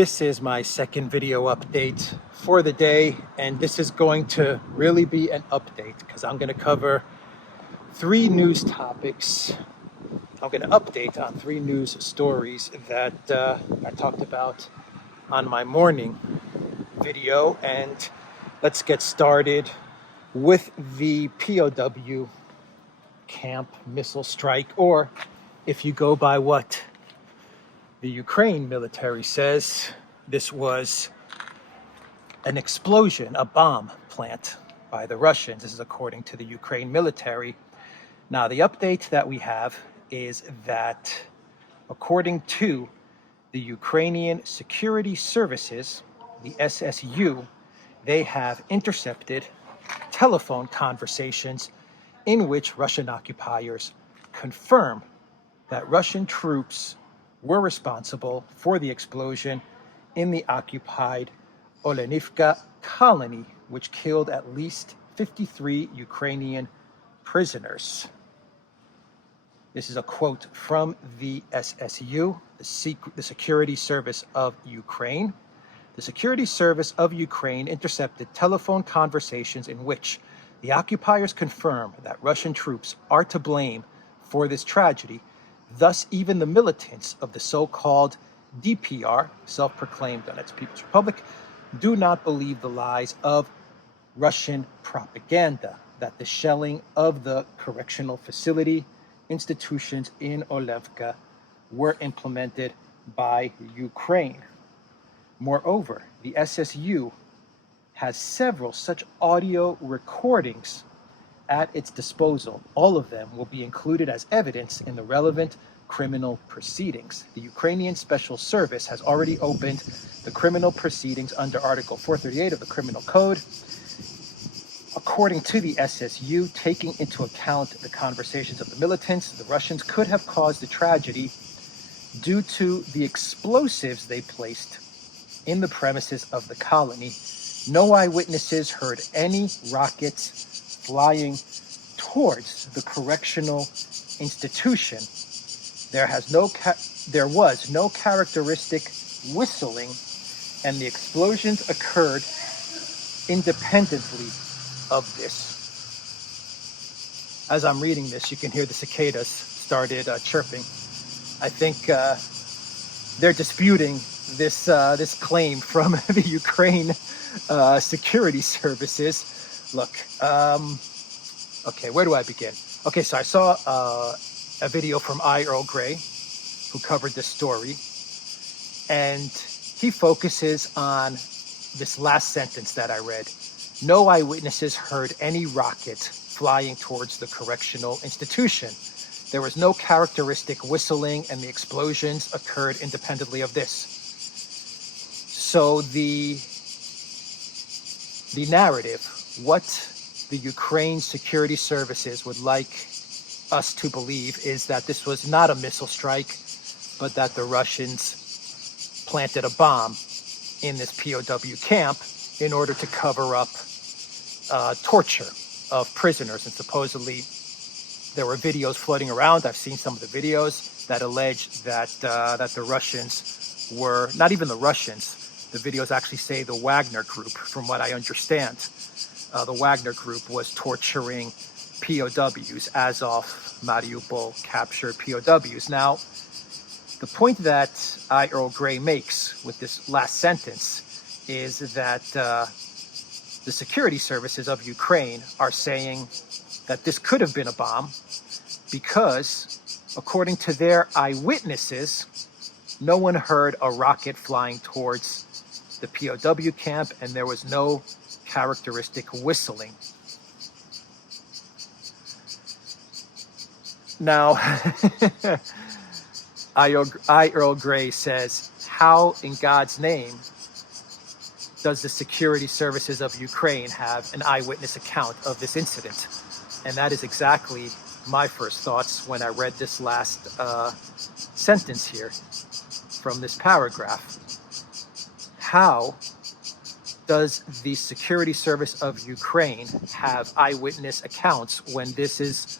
This is my second video update for the day, and this is going to really be an update because I'm going to cover three news topics. I'm going to update on three news stories that I talked about on my morning video. And let's get started with the POW camp missile strike, or if you go by what the Ukraine military says, this was an explosion, a bomb plant by the Russians. This is according to the Ukraine military. Now, the update that we have is that according to the Ukrainian Security Services, the SSU, they have intercepted telephone conversations in which Russian occupiers confirm that Russian troops were responsible for the explosion in the occupied Olenivka colony, which killed at least 53 Ukrainian prisoners. This is a quote from the SSU, the Security Service of Ukraine. The Security Service of Ukraine intercepted telephone conversations in which the occupiers confirm that Russian troops are to blame for this tragedy. Thus, even the militants of the so-called DPR, self-proclaimed Donetsk People's Republic, do not believe the lies of Russian propaganda that the shelling of the correctional facility institutions in Olenivka were implemented by Ukraine. Moreover, the SSU has several such audio recordings at its disposal. All of them will be included as evidence in the relevant criminal proceedings. The Ukrainian Special Service has already opened the criminal proceedings under Article 438 of the Criminal Code. According to the SSU, taking into account the conversations of the militants, the Russians could have caused the tragedy due to the explosives they placed in the premises of the colony. No eyewitnesses heard any rockets flying towards the correctional institution. There was no characteristic whistling, and the explosions occurred independently of this. As I'm reading this, you can hear the cicadas started chirping. I think they're disputing this claim from the Ukraine security services. Look, okay, where do I begin? Okay, so I saw a video from Earl Grey, who covered this story, and he focuses on this last sentence that I read. No eyewitnesses heard any rocket flying towards the correctional institution. There was no characteristic whistling, and the explosions occurred independently of this. So the narrative, what the Ukraine security services would like us to believe, is that this was not a missile strike, but that the Russians planted a bomb in this POW camp in order to cover up torture of prisoners. And supposedly there were videos floating around. I've seen some of the videos that allege that the Russians were, not even the Russians, the videos actually say the Wagner group, from what I understand. The Wagner group was torturing POWs, Azov, Mariupol captured POWs. Now, the point that Earl Grey makes with this last sentence is that the security services of Ukraine are saying that this could have been a bomb because, according to their eyewitnesses, no one heard a rocket flying towards the POW camp, and there was no characteristic whistling. Now, Earl Grey says, how in God's name does the security services of Ukraine have an eyewitness account of this incident? And that is exactly my first thoughts when I read this last sentence here from this paragraph. How does the security service of Ukraine have eyewitness accounts when this is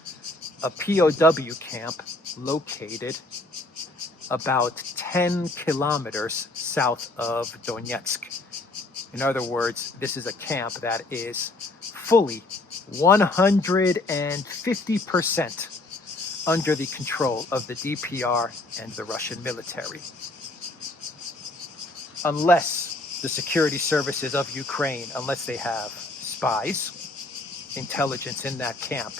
a POW camp located about 10 kilometers south of Donetsk. In other words, this is a camp that is fully 150% under the control of the DPR and the Russian military. Unless the security services of Ukraine, unless they have spies, intelligence in that camp,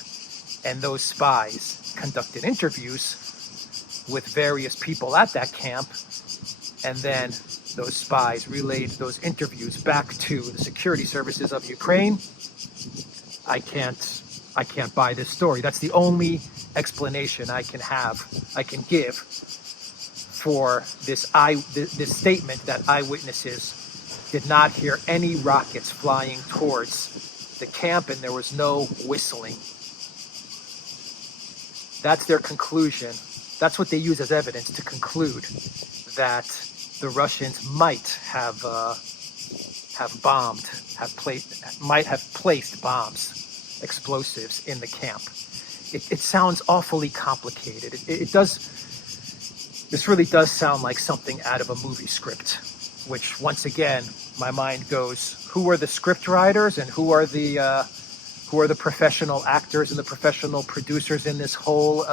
and those spies conducted interviews with various people at that camp, and then those spies relayed those interviews back to the security services of Ukraine, I can't buy this story. That's the only explanation I can give for this statement that eyewitnesses did not hear any rockets flying towards the camp and there was no whistling. That's their conclusion. That's what they use as evidence to conclude that the Russians might have placed bombs, explosives in the camp. It sounds awfully complicated. This really does sound like something out of a movie script, which once again, my mind goes, who are the script writers and who are the professional actors and the professional producers in this whole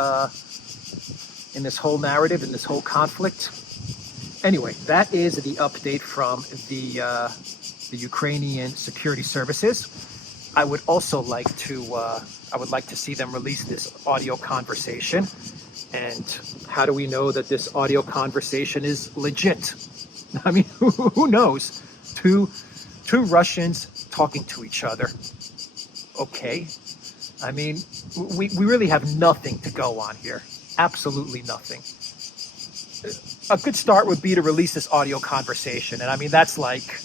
narrative, in this whole conflict? Anyway, that is the update from the Ukrainian security services. I would also like to see them release this audio conversation. And how do we know that this audio conversation is legit? I mean, who knows? Two Russians talking to each other. Okay. I mean, we really have nothing to go on here. Absolutely nothing. A good start would be to release this audio conversation. And I mean, that's like,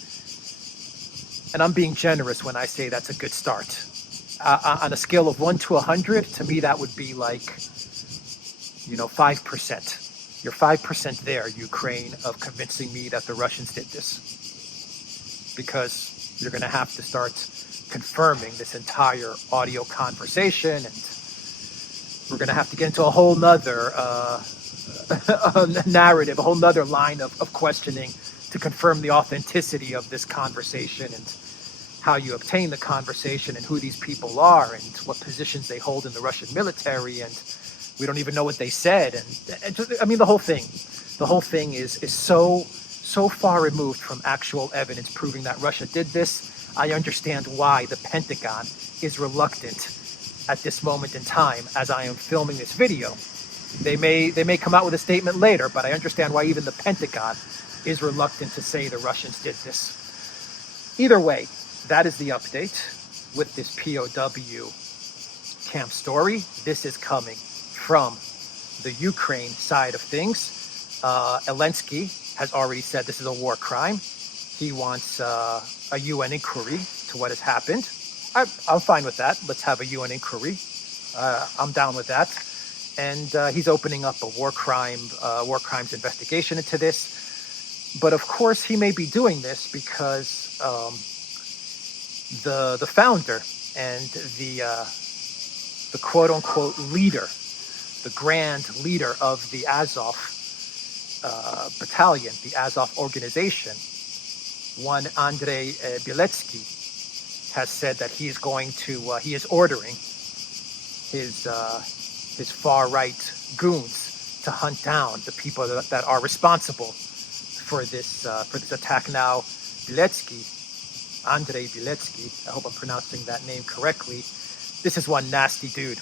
and I'm being generous when I say that's a good start. On a scale of 1 to 100, to me, that would be like, 5%. You're 5% there, Ukraine, of convincing me that the Russians did this. Because you're going to have to start confirming this entire audio conversation, and we're going to have to get into a whole nother narrative, a whole nother line of questioning to confirm the authenticity of this conversation and how you obtain the conversation and who these people are and what positions they hold in the Russian military, and we don't even know what they said. And I mean, the whole thing is so far removed from actual evidence proving that Russia did this. I understand why the Pentagon is reluctant at this moment in time as I am filming this video. They may come out with a statement later, but I understand why even the Pentagon is reluctant to say the Russians did this. Either way, that is the update with this POW camp story. This is coming from the Ukraine side of things. Zelensky has already said this is a war crime. He wants a UN inquiry to what has happened. I'm fine with that. Let's have a UN inquiry. I'm down with that. And he's opening up a war crimes investigation into this. But of course, he may be doing this because the founder and the quote unquote leader, the grand leader of the Azov battalion, the Azov organization, one Andrei Bieletsky, has said that he is ordering his far-right goons to hunt down the people that are responsible for this attack. Now, Andrei Bieletsky, I hope I'm pronouncing that name correctly, this is one nasty dude.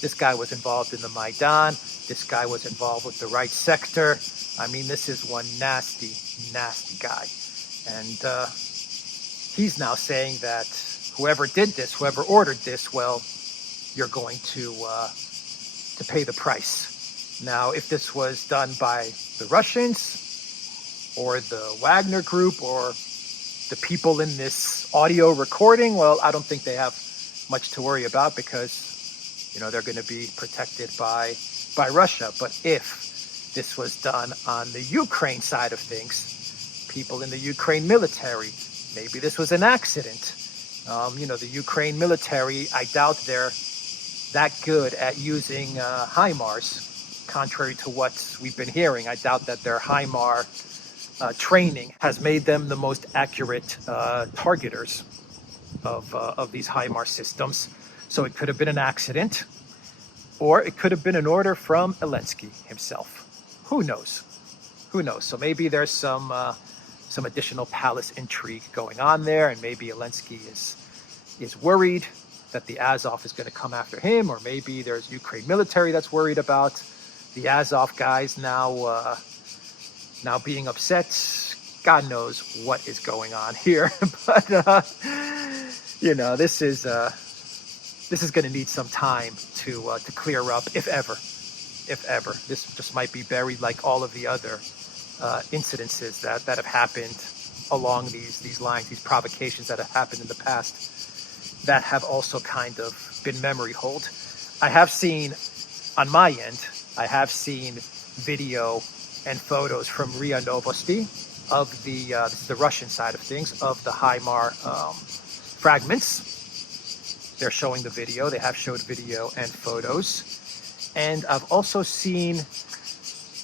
This guy was involved in the Maidan. This guy was involved with the right sector. I mean, this is one nasty, nasty guy. And he's now saying that whoever did this, whoever ordered this, well, you're going to pay the price. Now, if this was done by the Russians or the Wagner Group or the people in this audio recording, well, I don't think they have much to worry about because, they're going to be protected by Russia. But if this was done on the Ukraine side of things, people in the Ukraine military, maybe this was an accident. The Ukraine military, I doubt they're that good at using HIMARS. contrary to what we've been hearing. I doubt that their HIMAR training has made them the most accurate targeters of these HIMAR systems. So it could have been an accident, or it could have been an order from Zelensky himself. Who knows? Who knows? So maybe there's some additional palace intrigue going on there, and maybe Zelensky is worried that the Azov is going to come after him, or maybe there's Ukraine military that's worried about the Azov guys now being upset. God knows what is going on here, but this is going to need some time to clear up, if ever. This just might be buried like all of the other incidences that have happened along these lines, these provocations that have happened in the past, that have also kind of been memory hold. I have seen, on my end, video and photos from RIA Novosti of this is the Russian side of things, of the HIMAR fragments. They're showing the video. They have showed video and photos. And I've also seen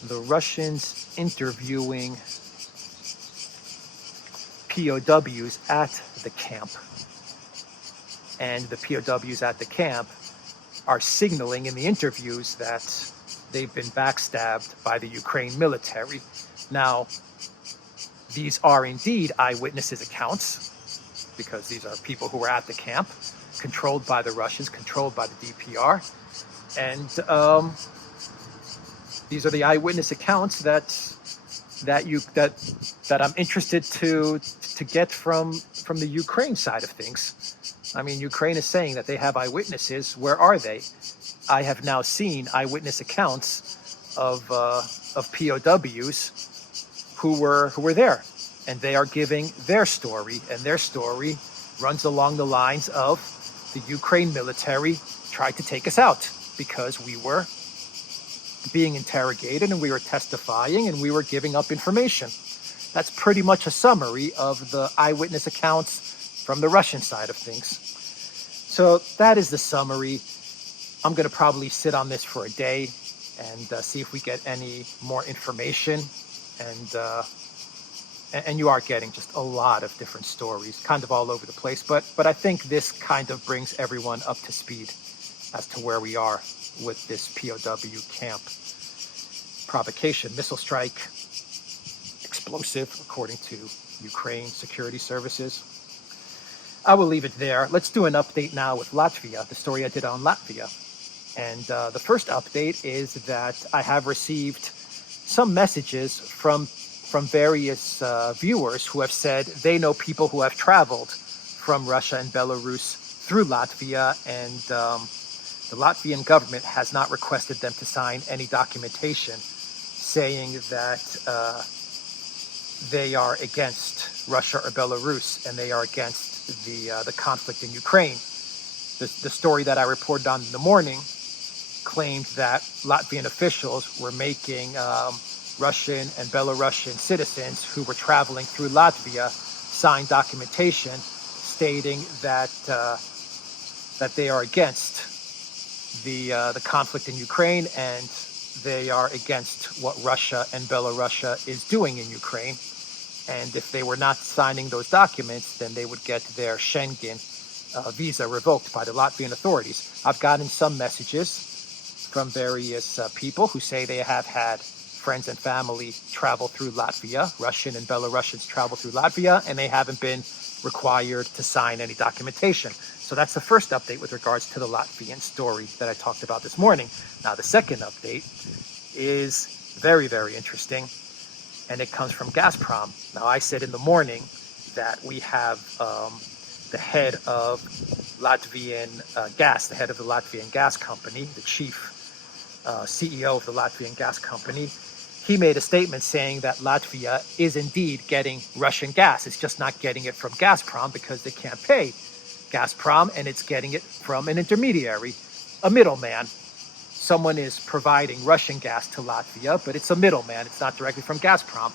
the Russians interviewing POWs at the camp. And the POWs at the camp are signaling in the interviews that they've been backstabbed by the Ukraine military. Now, these are indeed eyewitnesses' accounts, because these are people who were at the camp, controlled by the Russians, controlled by the DPR. And these are the eyewitness accounts that I'm interested to get from the Ukraine side of things. I mean, Ukraine is saying that they have eyewitnesses. Where are they? I have now seen eyewitness accounts of POWs who were there, and they are giving their story, and their story runs along the lines of the Ukraine military tried to take us out because we were being interrogated and we were testifying and we were giving up information. That's pretty much a summary of the eyewitness accounts from the Russian side of things. So that is the summary. I'm going to probably sit on this for a day and see if we get any more information. And you are getting just a lot of different stories, kind of all over the place. But I think this kind of brings everyone up to speed as to where we are with this POW camp provocation, missile strike, explosive, according to Ukraine security services. I will leave it there. Let's do an update now with Latvia, the story I did on Latvia. And the first update is that I have received some messages from various viewers who have said they know people who have traveled from Russia and Belarus through Latvia, and the Latvian government has not requested them to sign any documentation saying that they are against Russia or Belarus and they are against the conflict in Ukraine. The story that I reported on in the morning claimed that Latvian officials were making Russian and Belarusian citizens who were traveling through Latvia sign documentation stating that they are against the conflict in Ukraine, and they are against what Russia and Belarus is doing in Ukraine. And if they were not signing those documents, then they would get their Schengen visa revoked by the Latvian authorities. I've gotten some messages from various people who say they have had friends and family travel through Latvia, Russian and Belarusians travel through Latvia, and they haven't been required to sign any documentation. So that's the first update with regards to the Latvian story that I talked about this morning. Now, the second update is very, very interesting, and it comes from Gazprom. Now, I said in the morning that we have the head of Latvian gas, the head of the Latvian gas company, the chief CEO of the Latvian gas company. He made a statement saying that Latvia is indeed getting Russian gas. It's just not getting it from Gazprom because they can't pay Gazprom, and it's getting it from an intermediary, a middleman. Someone is providing Russian gas to Latvia, but it's a middleman. It's not directly from Gazprom.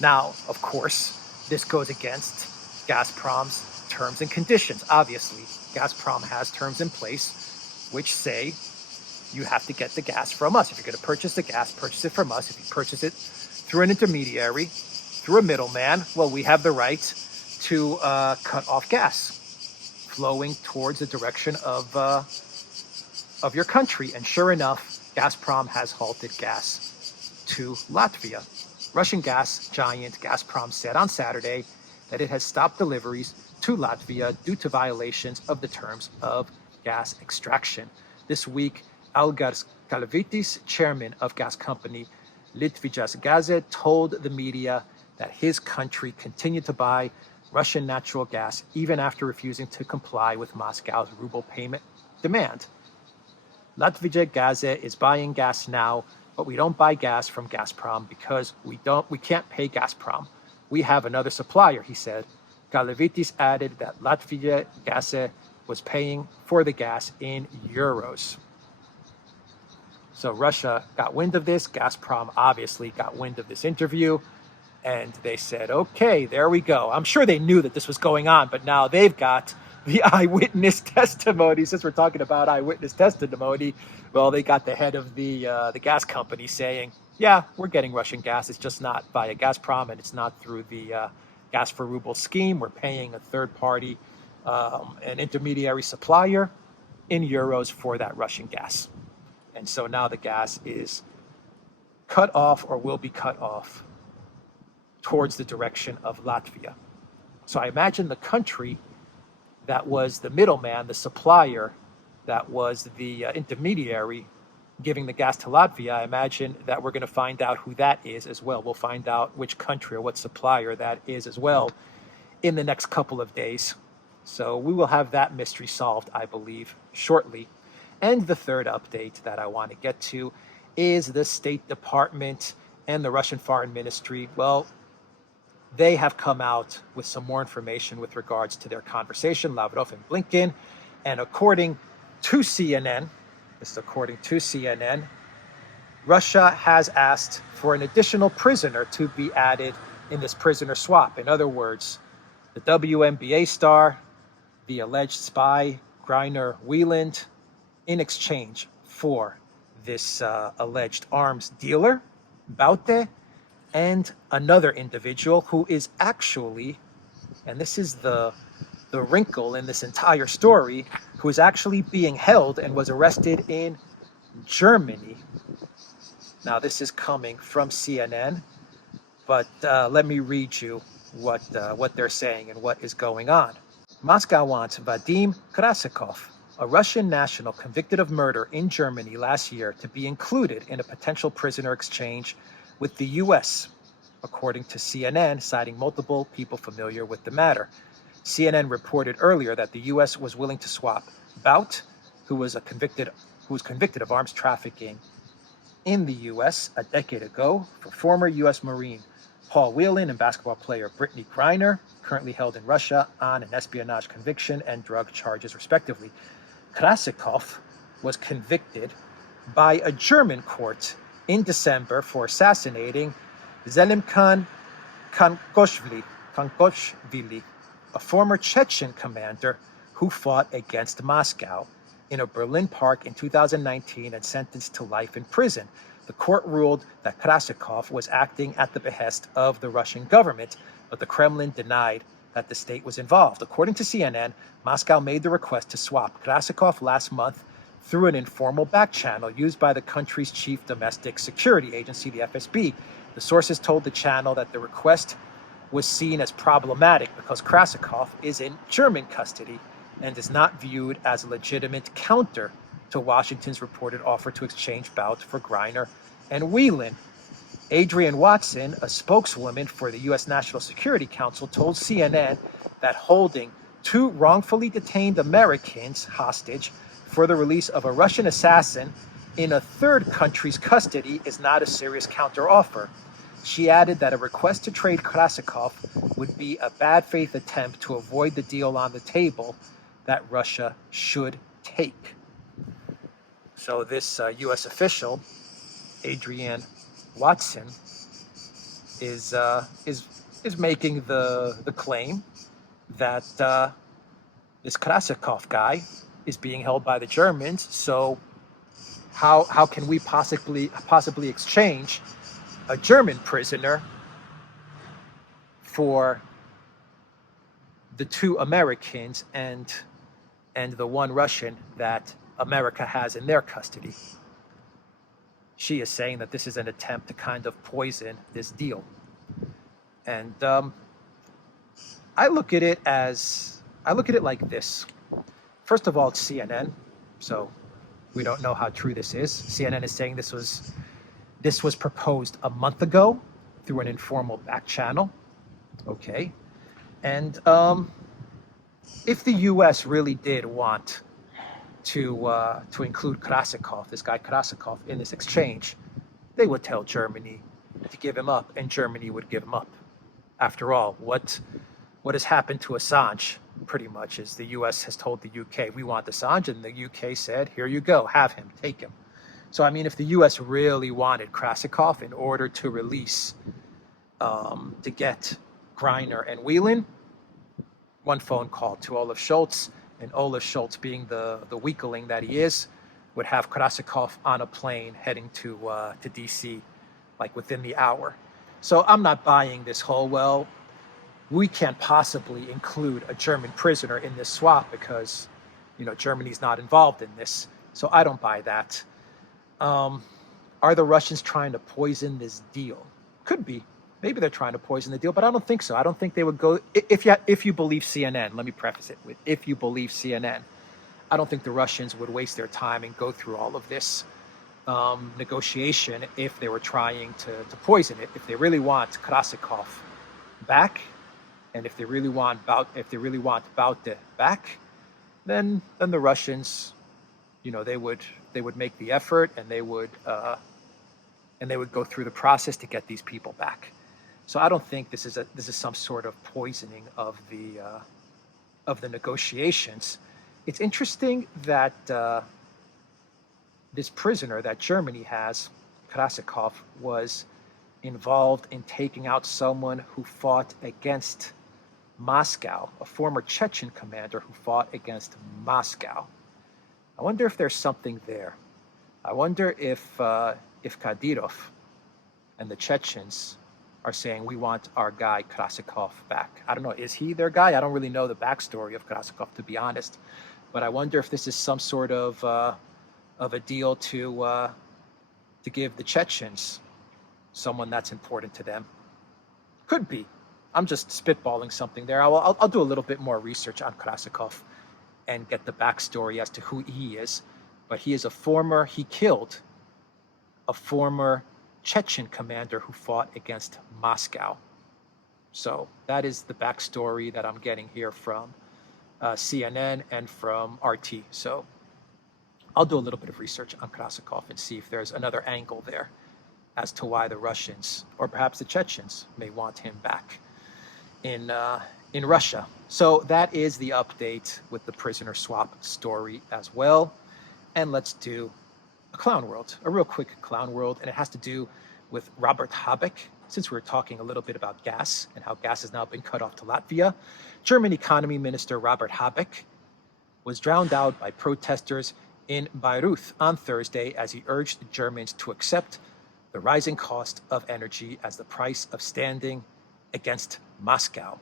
Now, of course, this goes against Gazprom's terms and conditions. Obviously, Gazprom has terms in place which say you have to get the gas from us. If you're going to purchase the gas, purchase it from us. If you purchase it through an intermediary, through a middleman, well, we have the right to cut off gas flowing towards the direction of your country. And sure enough, Gazprom has halted gas to Latvia. Russian gas giant Gazprom said on Saturday that it has stopped deliveries to Latvia due to violations of the terms of gas extraction. This week, Algars Kalvitis, chairman of gas company Lietuvos Gāze, told the media that his country continued to buy Russian natural gas even after refusing to comply with Moscow's ruble payment demand. Lietuvos Gāze is buying gas now, but we don't buy gas from Gazprom because we can't pay Gazprom. We have another supplier, he said. Kalvitis added that Lietuvos Gāze was paying for the gas in euros. So Russia got wind of this. Gazprom obviously got wind of this interview. And they said, okay, there we go. I'm sure they knew that this was going on, but now they've got the eyewitness testimony. Since we're talking about eyewitness testimony, well, they got the head of the gas company saying, yeah, we're getting Russian gas. It's just not via Gazprom, and it's not through the gas for ruble scheme. We're paying a third party, an intermediary supplier in euros for that Russian gas. And so now the gas is cut off or will be cut off towards the direction of Latvia. So I imagine the country that was the middleman, the supplier, that was the intermediary giving the gas to Latvia, I imagine that we're going to find out who that is as well. We'll find out which country or what supplier that is as well in the next couple of days. So we will have that mystery solved, I believe, shortly. And the third update that I want to get to is the State Department and the Russian Foreign Ministry. Well, they have come out with some more information with regards to their conversation, Lavrov and Blinken. And according to CNN, Russia has asked for an additional prisoner to be added in this prisoner swap. In other words, the WNBA star, the alleged spy, Greiner Wieland, in exchange for this alleged arms dealer, Baute, and another individual who is actually, and this is the wrinkle in this entire story, who is actually being held and was arrested in Germany. Now, this is coming from CNN, but let me read you what they're saying and what is going on. Moscow wants Vadim Krasikov, a Russian national convicted of murder in Germany last year, to be included in a potential prisoner exchange with the U.S., according to CNN, citing multiple people familiar with the matter. CNN reported earlier that the U.S. was willing to swap Baut, who was convicted of arms trafficking in the U.S. a decade ago, for former U.S. Marine Paul Whelan and basketball player Brittany Griner, currently held in Russia on an espionage conviction and drug charges, respectively. Krasikov was convicted by a German court in December for assassinating Zelimkhan Kankoshvili, a former Chechen commander who fought against Moscow in a Berlin park in 2019 and sentenced to life in prison. The court ruled that Krasikov was acting at the behest of the Russian government, but the Kremlin denied that the state was involved. According to CNN, Moscow made the request to swap Krasikov last month through an informal back channel used by the country's chief domestic security agency, the FSB. The sources told the channel that the request was seen as problematic because Krasikov is in German custody and is not viewed as a legitimate counter to Washington's reported offer to exchange Baut for Griner and Whelan. Adrienne Watson, a spokeswoman for the U.S. National Security Council, told CNN that holding two wrongfully detained Americans hostage for the release of a Russian assassin in a third country's custody is not a serious counteroffer. She added that a request to trade Krasikov would be a bad faith attempt to avoid the deal on the table that Russia should take. So this U.S. official, Adrienne Watson, is making the claim that this Krasikov guy is being held by the Germans. So how can we possibly exchange a German prisoner for the 2 Americans and the 1 Russian that America has in their custody? She is saying that this is an attempt to kind of poison this deal. And I look at it like this. First of all, it's CNN, so we don't know how true this is. CNN is saying this was proposed a month ago through an informal back channel. Okay. And if the U.S. really did want to include Krasikov, this guy Krasikov, in this exchange, they would tell Germany to give him up, and Germany would give him up. After all, what has happened to Assange pretty much is the U.S. has told the U.K., we want Assange, and the U.K. said, here you go, have him, take him. So, I mean, if the U.S. really wanted Krasikov in order to release, to get Greiner and Whelan, one phone call to Olaf Scholz, and Olaf Scholz, being the weakling that he is, would have Krasikov on a plane heading to D.C. like within the hour. So I'm not buying this whole, well, we can't possibly include a German prisoner in this swap because, Germany's not involved in this. So I don't buy that. Are the Russians trying to poison this deal? Could be. Maybe they're trying to poison the deal, but I don't think so. I don't think they would go, if you believe CNN, let me preface it with, if you believe CNN, I don't think the Russians would waste their time and go through all of this negotiation if they were trying to poison it. If they really want Krasikov back, and if they really want Baude back, then the Russians, they would make the effort, and they would go through the process to get these people back. So I don't think this is some sort of poisoning of the negotiations. It's interesting that this prisoner that Germany has, Krasikov, was involved in taking out someone who fought against Moscow, a former Chechen commander who fought against Moscow. I wonder if there's something there. I wonder if Kadyrov and the Chechens are saying, we want our guy Krasikov back. I don't know, is he their guy? I don't really know the backstory of Krasikov, to be honest. But I wonder if this is some sort of a deal to give the Chechens someone that's important to them. Could be. I'm just spitballing something there. I'll do a little bit more research on Krasikov and get the backstory as to who he is. But he killed a former Chechen commander who fought against Moscow. So that is the backstory that I'm getting here from CNN and from RT. So I'll do a little bit of research on Krasikov and see if there's another angle there as to why the Russians, or perhaps the Chechens, may want him back in Russia. So that is the update with the prisoner swap story as well. And let's do a clown world, a real quick clown world, and it has to do with Robert Habeck. Since we're talking a little bit about gas and how gas has now been cut off to Latvia, German economy minister Robert Habeck was drowned out by protesters in Bayreuth on Thursday as he urged the Germans to accept the rising cost of energy as the price of standing against Moscow.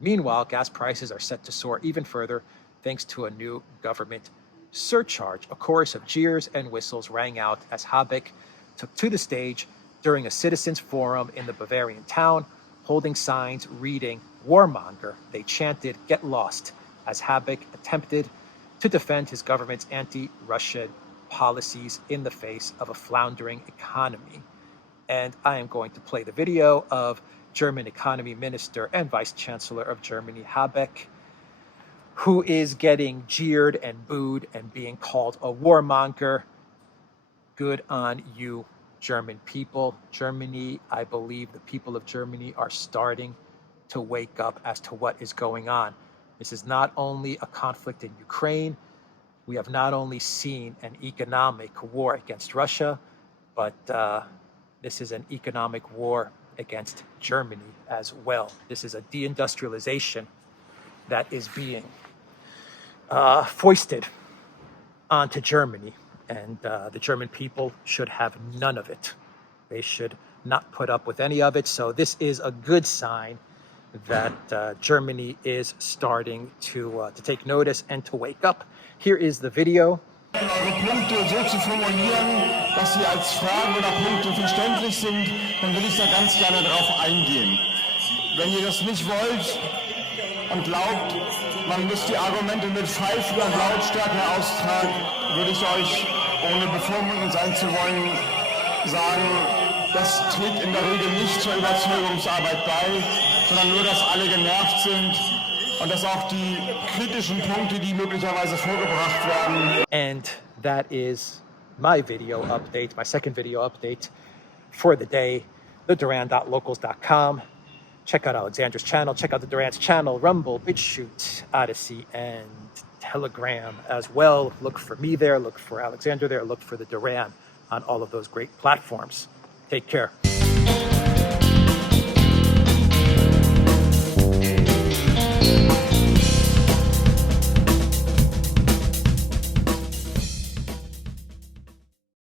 Meanwhile, gas prices are set to soar even further thanks to a new government surcharge. A chorus of jeers and whistles rang out as Habeck took to the stage during a citizens' forum in the Bavarian town, holding signs reading "Warmonger." They chanted "Get lost" as Habeck attempted to defend his government's anti-Russian policies in the face of a floundering economy. And I am going to play the video of German economy minister and vice chancellor of Germany, Habeck, who is getting jeered and booed and being called a warmonger. Good on you, German people. Germany, I believe the people of Germany are starting to wake up as to what is going on. This is not only a conflict in Ukraine. We have not only seen an economic war against Russia, but this is an economic war against Germany as well. This is a deindustrialization that is being foisted onto Germany. And the German people should have none of it. They should not put up with any of it. So this is a good sign that Germany is starting to take notice and to wake up. Here is the video. Eure Punkte so zu formulieren, dass sie als Fragen oder Punkte verständlich sind, dann will ich da ganz gerne drauf eingehen. Wenn ihr das nicht wollt und glaubt, man muss die Argumente mit Pfeifen und Lautstärke austragen, würde ich euch, ohne bevormundend sein zu wollen, sagen, das trägt in der Regel nicht zur Überzeugungsarbeit bei, sondern nur, dass alle genervt sind und dass auch die kritischen Punkte, die möglicherweise vorgebracht werden. And that is my video update, my second video update for the day, theduran.locals.com. Check out Alexander's channel, check out the Duran's channel, Rumble, BitChute, ODYSEE, and Telegram as well. Look for me there, look for Alexander there, look for the Duran on all of those great platforms. Take care.